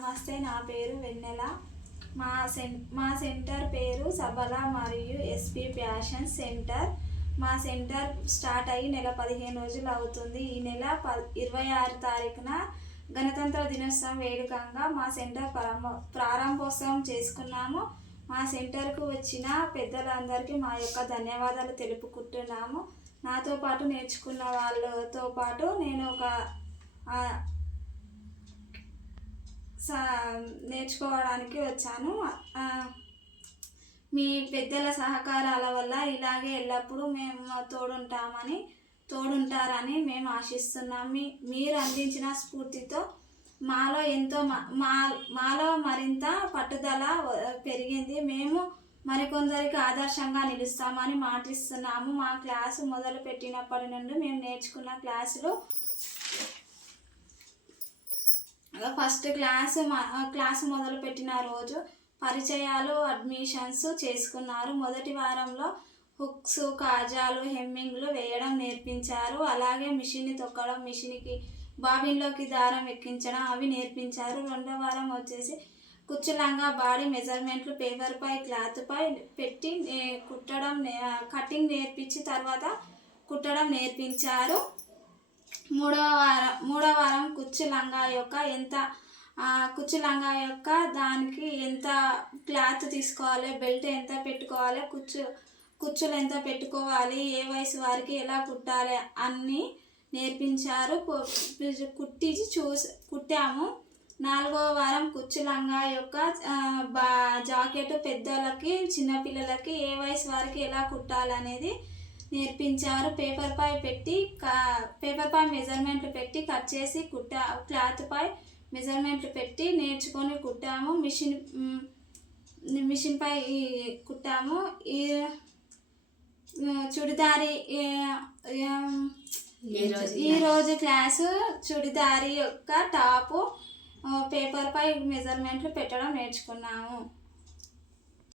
నమస్తే, నా పేరు వెన్నెల. మా సెంటర్ పేరు సబల మరియు ఎస్పీ ఫ్యాషన్ సెంటర్. మా సెంటర్ స్టార్ట్ అయ్యి నెల 15 రోజులు అవుతుంది. ఈ నెల 26 తారీఖున గణతంత్ర దినోత్సవం వేడుకగా మా సెంటర్ ప్రారంభోత్సవం చేసుకున్నాము. మా సెంటర్కు వచ్చిన పెద్దలందరికీ మా యొక్క ధన్యవాదాలు తెలుపుకుంటున్నాము. నాతో పాటు నేర్చుకున్న వాళ్ళతో పాటు నేను ఒక నేర్చుకోవడానికి వచ్చాను. మీ పెద్దల సహకారాల వల్ల ఇలాగే ఎల్లప్పుడూ మేము తోడుంటారని మేము ఆశిస్తున్నాము. మీరు అందించిన స్ఫూర్తితో మాలో మరింత పట్టుదల పెరిగింది. మేము మరికొందరికి ఆదర్శంగా నిలుస్తామని మాటిస్తున్నాము. మా క్లాసు మొదలుపెట్టినప్పటి నుండి మేము నేర్చుకున్న క్లాసులు ఫస్ట్ క్లాసు మొదలుపెట్టిన రోజు పరిచయాలు, అడ్మిషన్స్ చేసుకున్నారు. మొదటి వారంలో హుక్స్, కాజాలు, హెమ్మింగ్లు వేయడం నేర్పించారు. అలాగే మిషన్ని తొక్కడం, మిషన్కి బాబిన్లోకి దారం ఎక్కించడం అవి నేర్పించారు. రెండో వారం వచ్చేసి కుచ్చులంగా బాడీ మెజర్మెంట్లు పేపర్పై క్లాత్పై పెట్టి కటింగ్ నేర్పించి తర్వాత కుట్టడం నేర్పించారు. మూడో వారం కుచ్చులంగా యొక్క దానికి ఎంత క్లాత్ తీసుకోవాలి, బెల్ట్ ఎంత పెట్టుకోవాలి, కుచ్చులు ఎంత పెట్టుకోవాలి, ఏ వయసు వారికి ఎలా కుట్టాలి అన్నీ నేర్పించారు. కుట్టాము. నాలుగో వారం కుచ్చులంగా యొక్క జాకెట్ పెద్దలకి, చిన్నపిల్లలకి ఏ వయసు వారికి ఎలా కుట్టాలి అనేది నేర్పించారు. పేపర్పై మెజర్మెంట్లు పెట్టి కట్ చేసి క్లాత్పై మెజర్మెంట్లు పెట్టి నేర్చుకొని కుట్టాము. మిషన్పై కుట్టాము. చుడిదారి ఈరోజు క్లాసు చుడిదారి యొక్క టాపు పేపర్పై మెజర్మెంట్లు పెట్టడం నేర్చుకున్నాము.